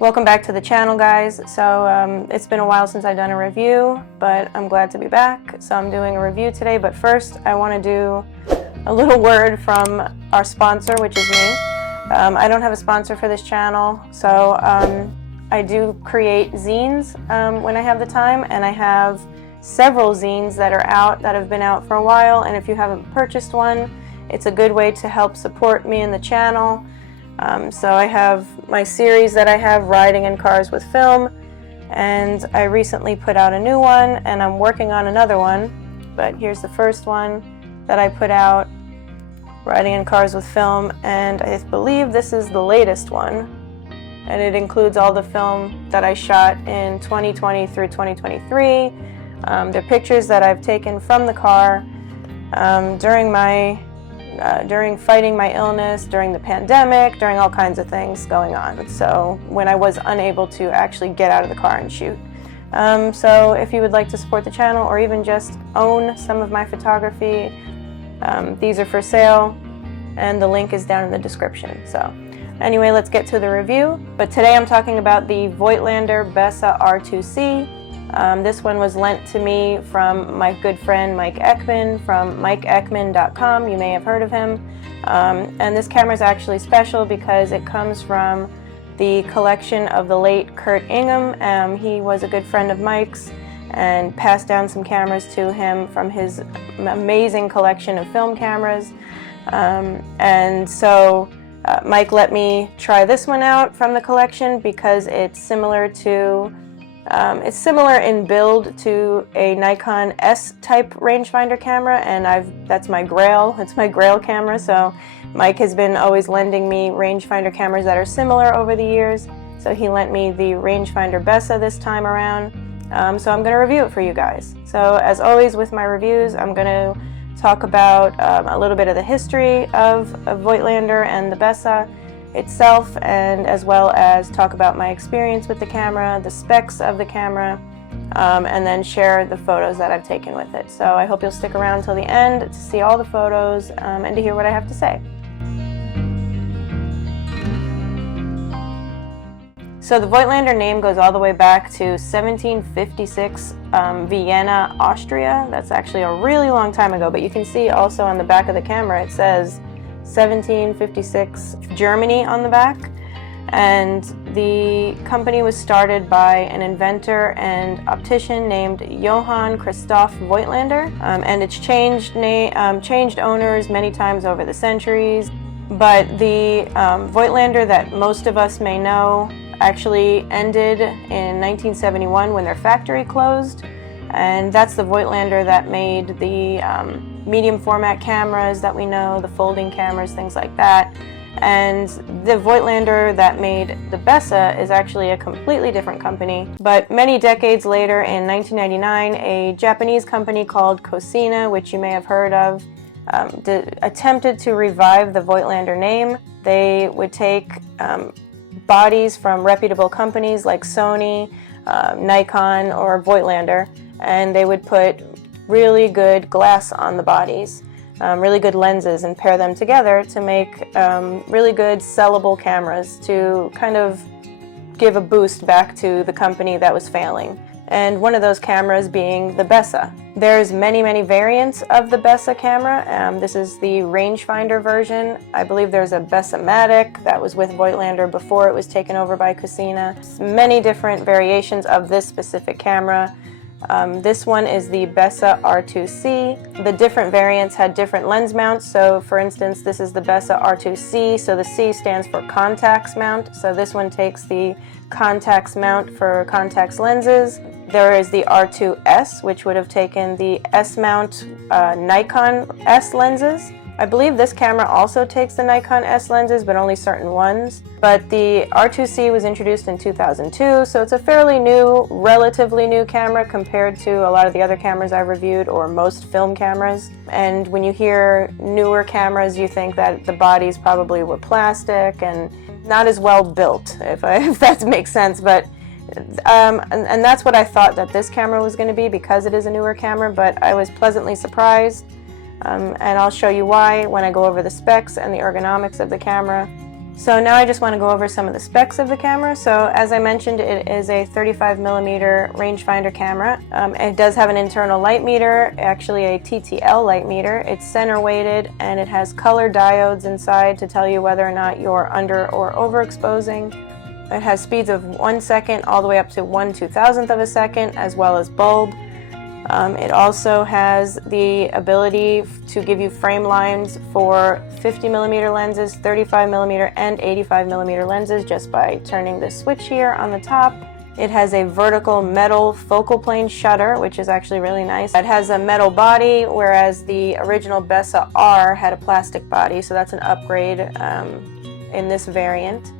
Welcome back to the channel, guys. So it's been a while since I've done a review, but I'm glad to be back. So I'm doing a review today, but first I want to do a little word from our sponsor, which is me. I don't have a sponsor for this channel, so I do create zines when I have the time, and I have several zines that are out, that have been out for a while, and if you haven't purchased one, it's a good way to help support me and the channel. So I have my series that I have, Riding in Cars with Film, and I recently put out a new one, and I'm working on another one, but here's the first one that I put out, Riding in Cars with Film, and I believe this is the latest one, and it includes all the film that I shot in 2020 through 2023. They're pictures that I've taken from the car during fighting my illness, during the pandemic, during all kinds of things going on. So when I was unable to actually get out of the car and shoot. So if you would like to support the channel or even just own some of my photography, these are for sale, and the link is down in the description. So anyway, let's get to the review. But today I'm talking about the Voigtlander Bessa R2C. This one was lent to me from my good friend Mike Ekman from MikeEkman.com. You may have heard of him. And this camera is actually special because it comes from the collection of the late Kurt Ingham. He was a good friend of Mike's and passed down some cameras to him from his amazing collection of film cameras. And so Mike let me try this one out from the collection because it's similar in build to a Nikon S-type rangefinder camera, and that's my Grail. It's my Grail camera, so Mike has been always lending me rangefinder cameras that are similar over the years. So he lent me the Rangefinder Bessa this time around. So I'm going to review it for you guys. So as always with my reviews, I'm going to talk about a little bit of the history of Voigtlander and the Bessa itself, and as well as talk about my experience with the camera, the specs of the camera, and then share the photos that I've taken with it. So I hope you'll stick around till the end to see all the photos and to hear what I have to say. So the Voigtlander name goes all the way back to 1756, Vienna, Austria. That's actually a really long time ago, but you can see also on the back of the camera it says 1756 Germany on the back, and the company was started by an inventor and optician named Johann Christoph Voigtlander, and it's changed owners many times over the centuries, but the Voigtlander that most of us may know actually ended in 1971 when their factory closed, and that's the Voigtlander that made the medium format cameras that we know, the folding cameras, things like that. And the Voigtlander that made the Bessa is actually a completely different company. But many decades later, in 1999, a Japanese company called Cosina, which you may have heard of, attempted to revive the Voigtlander name. They would take bodies from reputable companies like Sony, Nikon, or Voigtlander, and they would put really good glass on the bodies, really good lenses, and pair them together to make really good sellable cameras to kind of give a boost back to the company that was failing. And one of those cameras being the Bessa. There's many variants of the Bessa camera. This is the rangefinder version. I believe there's a Bessa-matic that was with Voigtlander before it was taken over by Cosina. Many different variations of this specific camera. This one is the Bessa R2C. The different variants had different lens mounts. So for instance, this is the Bessa R2C, so the C stands for contacts mount. So this one takes the contacts mount for contacts lenses. There is the R2S, which would have taken the S mount Nikon S lenses. I believe this camera also takes the Nikon S lenses, but only certain ones. But the R2C was introduced in 2002, so it's a fairly new, relatively new camera compared to a lot of the other cameras I've reviewed, or most film cameras. And when you hear newer cameras, you think that the bodies probably were plastic and not as well built, if that makes sense. But and that's what I thought that this camera was going to be because it is a newer camera, but I was pleasantly surprised. And I'll show you why when I go over the specs and the ergonomics of the camera. So now I just want to go over some of the specs of the camera. So as I mentioned, it is a 35mm rangefinder camera. It does have an internal light meter, actually a TTL light meter. It's center weighted and it has color diodes inside to tell you whether or not you're under or overexposing. It has speeds of 1 second all the way up to 1/2000th of a second, as well as bulb. It also has the ability to give you frame lines for 50mm lenses, 35mm and 85mm lenses just by turning this switch here on the top. It has a vertical metal focal plane shutter, which is actually really nice. It has a metal body, whereas the original Bessa R had a plastic body, so that's an upgrade in this variant.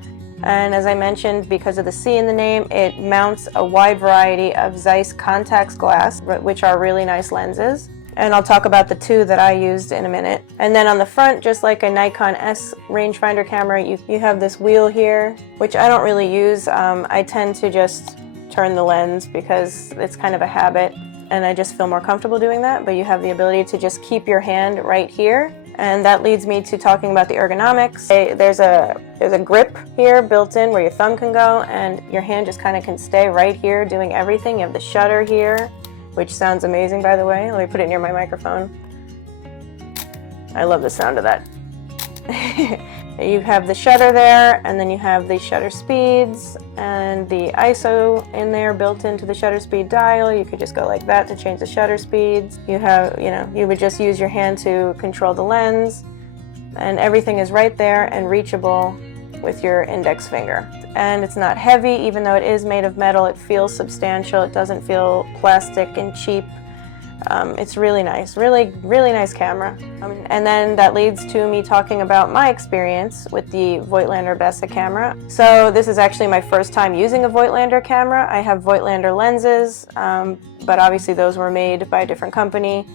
And as I mentioned, because of the C in the name, it mounts a wide variety of Zeiss Contax glass, which are really nice lenses. And I'll talk about the two that I used in a minute. And then on the front, just like a Nikon S rangefinder camera, you have this wheel here, which I don't really use. I tend to just turn the lens because it's kind of a habit, and I just feel more comfortable doing that. But you have the ability to just keep your hand right here. And that leads me to talking about the ergonomics. There's a grip here built in where your thumb can go, and your hand just kind of can stay right here doing everything. You have the shutter here, which sounds amazing, by the way. Let me put it near my microphone. I love the sound of that. You have the shutter there, and then you have the shutter speeds and the ISO in there built into the shutter speed dial. You could just go like that to change the shutter speeds. You have, you would just use your hand to control the lens, and everything is right there and reachable with your index finger. And it's not heavy, even though it is made of metal. It feels substantial. It doesn't feel plastic and cheap. It's really nice, really nice camera. And then that leads to me talking about my experience with the Voigtlander Bessa camera. So this is actually my first time using a Voigtlander camera. I have Voigtlander lenses, but obviously those were made by a different company.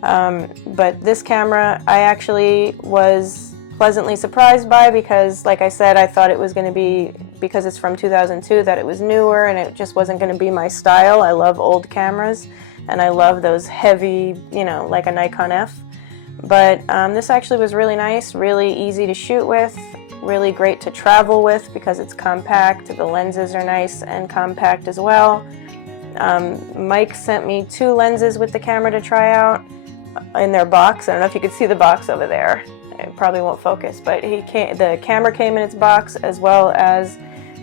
But this camera I actually was pleasantly surprised by, because like I said, I thought it was going to be, because it's from 2002, that it was newer and it just wasn't going to be my style. I love old cameras. And I love those heavy, like a Nikon F. But this actually was really nice, really easy to shoot with, really great to travel with because it's compact. The lenses are nice and compact as well. Mike sent me 2 lenses with the camera to try out in their box. I don't know if you can see the box over there. It probably won't focus, but the camera came in its box, as well as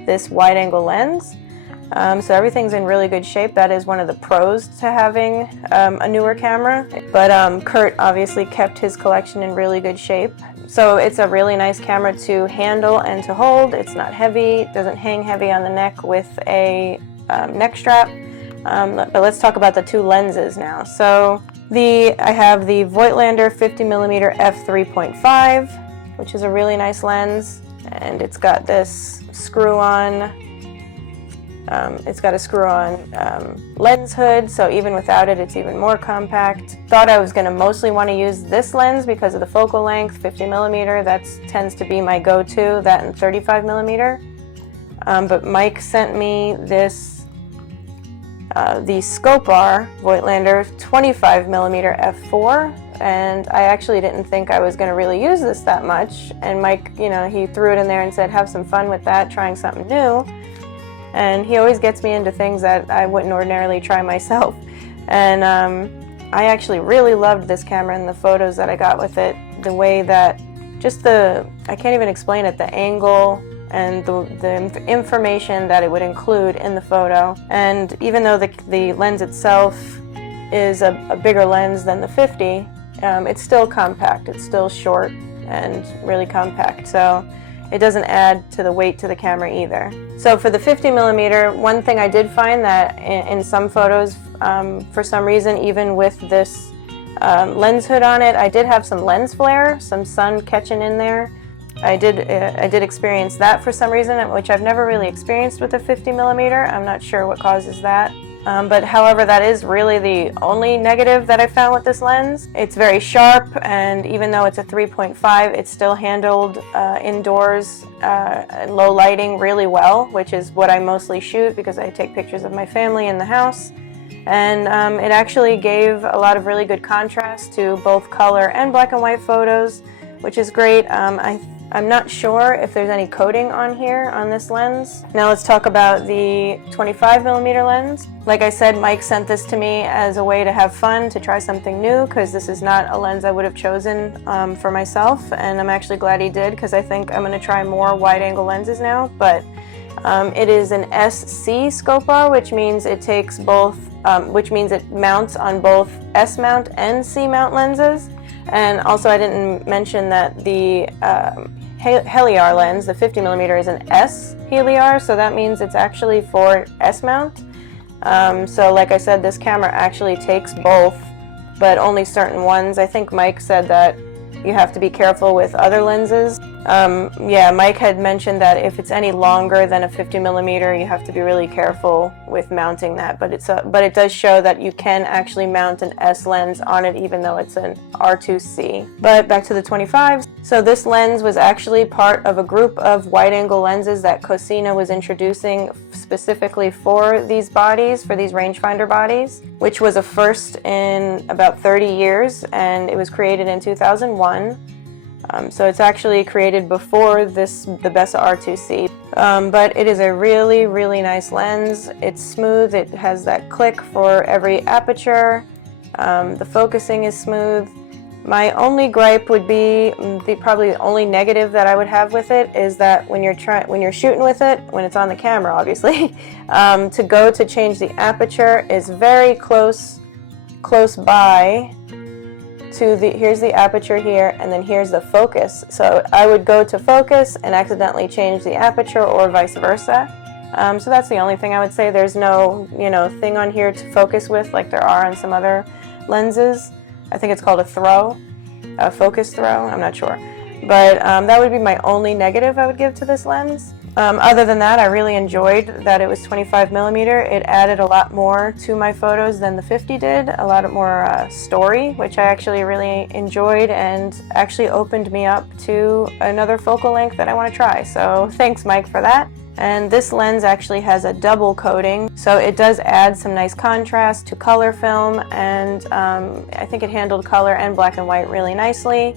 this wide-angle lens. So everything's in really good shape. That is one of the pros to having a newer camera. But Kurt obviously kept his collection in really good shape. So it's a really nice camera to handle and to hold. It's not heavy, it doesn't hang heavy on the neck with a neck strap. But let's talk about the 2 lenses now. So I have the Voigtlander 50mm f3.5, which is a really nice lens, and it's got this screw-on. It's got a screw-on lens hood, so even without it, it's even more compact. Thought I was going to mostly want to use this lens because of the focal length, 50mm. That tends to be my go-to, that and 35mm. But Mike sent me this, the Skopar Voigtlander 25mm f4, and I actually didn't think I was going to really use this that much. And Mike, he threw it in there and said, have some fun with that, trying something new. And he always gets me into things that I wouldn't ordinarily try myself. And I actually really loved this camera and the photos that I got with it. The way that, I can't even explain it, the angle and the information that it would include in the photo. And even though the lens itself is a bigger lens than the 50, it's still compact. It's still short and really compact. So it doesn't add to the weight to the camera either. So for the 50mm, one thing I did find that in some photos, for some reason, even with this lens hood on it, I did have some lens flare, some sun catching in there. I did experience that for some reason, which I've never really experienced with a 50mm. I'm not sure what causes that. But however, that is really the only negative that I found with this lens. It's very sharp, and even though it's a 3.5, it's still handled indoors, low lighting really well, which is what I mostly shoot because I take pictures of my family in the house. And it actually gave a lot of really good contrast to both color and black and white photos, which is great. I'm not sure if there's any coating on here on this lens. Now let's talk about the 25mm lens. Like I said, Mike sent this to me as a way to have fun, to try something new, because this is not a lens I would have chosen for myself, and I'm actually glad he did, because I think I'm going to try more wide-angle lenses now. But it is an SC Skopar, which means it takes both, which means it mounts on both S mount and C mount lenses. And also, I didn't mention that the Helier lens, the 50mm, is an S Helier, so that means it's actually for S mount. So like I said, this camera actually takes both, but only certain ones. I think Mike said that you have to be careful with other lenses. Yeah, Mike had mentioned that if it's any longer than a 50mm, you have to be really careful with mounting that. But it does show that you can actually mount an S lens on it, even though it's an R2C. But back to the 25s. So this lens was actually part of a group of wide-angle lenses that Cosina was introducing specifically for these bodies, for these rangefinder bodies, which was a first in about 30 years, and it was created in 2001. So it's actually created before the Bessa R2C. But it is a really, really nice lens. It's smooth. It has that click for every aperture. The focusing is smooth. My only gripe would be, probably the only negative that I would have with it, is that when you're shooting with it, when it's on the camera, obviously, to go to change the aperture is very close by to here's the aperture here, and then here's the focus. So I would go to focus and accidentally change the aperture, or vice versa. So that's the only thing I would say. There's no, thing on here to focus with like there are on some other lenses. I think it's called a focus throw, I'm not sure. But that would be my only negative I would give to this lens. Other than that, I really enjoyed that it was 25mm. It added a lot more to my photos than the 50 did, a lot more story, which I actually really enjoyed, and actually opened me up to another focal length that I want to try. So thanks, Mike, for that. And this lens actually has a double coating, so it does add some nice contrast to color film, and I think it handled color and black and white really nicely.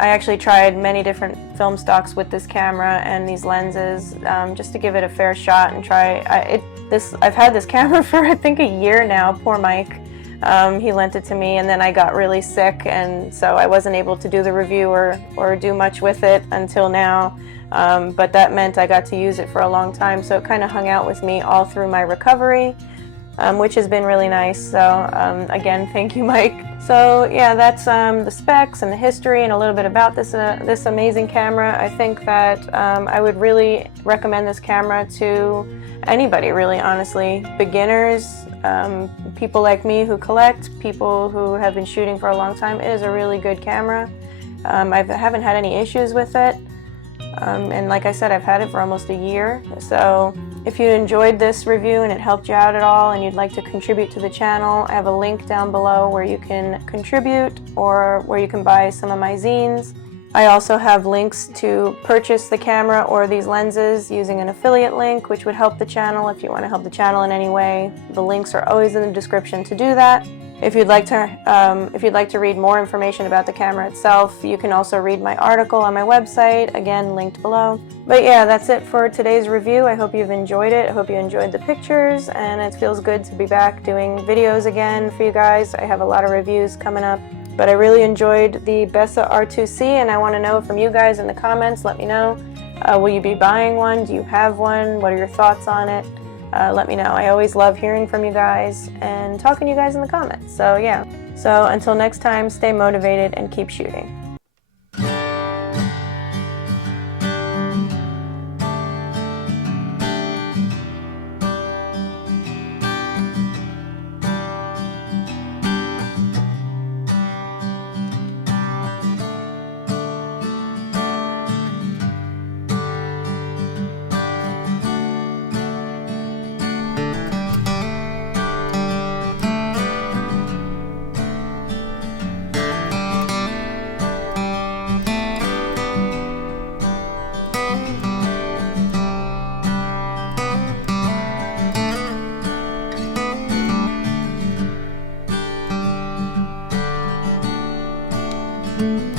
I actually tried many different film stocks with this camera and these lenses, just to give it a fair shot and try. I've had this camera for I think a year now. Poor Mike. He lent it to me, and then I got really sick, and so I wasn't able to do the review or do much with it until now. But that meant I got to use it for a long time, so it kind of hung out with me all through my recovery, which has been really nice. So again, thank you, Mike. So yeah, that's the specs and the history and a little bit about this amazing camera. I think that I would really recommend this camera to anybody, really, honestly. Beginners, people like me who collect, people who have been shooting for a long time. It is a really good camera. I haven't had any issues with it. And like I said, I've had it for almost a year. So if you enjoyed this review and it helped you out at all and you'd like to contribute to the channel, I have a link down below where you can contribute or where you can buy some of my zines. I also have links to purchase the camera or these lenses using an affiliate link, which would help the channel if you want to help the channel in any way. The links are always in the description to do that. If you'd like to read more information about the camera itself, you can also read my article on my website, again linked below. But yeah, that's it for today's review. I hope you've enjoyed it. I hope you enjoyed the pictures, and it feels good to be back doing videos again for you guys. I have a lot of reviews coming up, but I really enjoyed the Bessa R2C, and I want to know from you guys in the comments. Let me know. Will you be buying one? Do you have one? What are your thoughts on it? Let me know. I always love hearing from you guys and talking to you guys in the comments. So yeah. So until next time, stay motivated and keep shooting. Mm-hmm.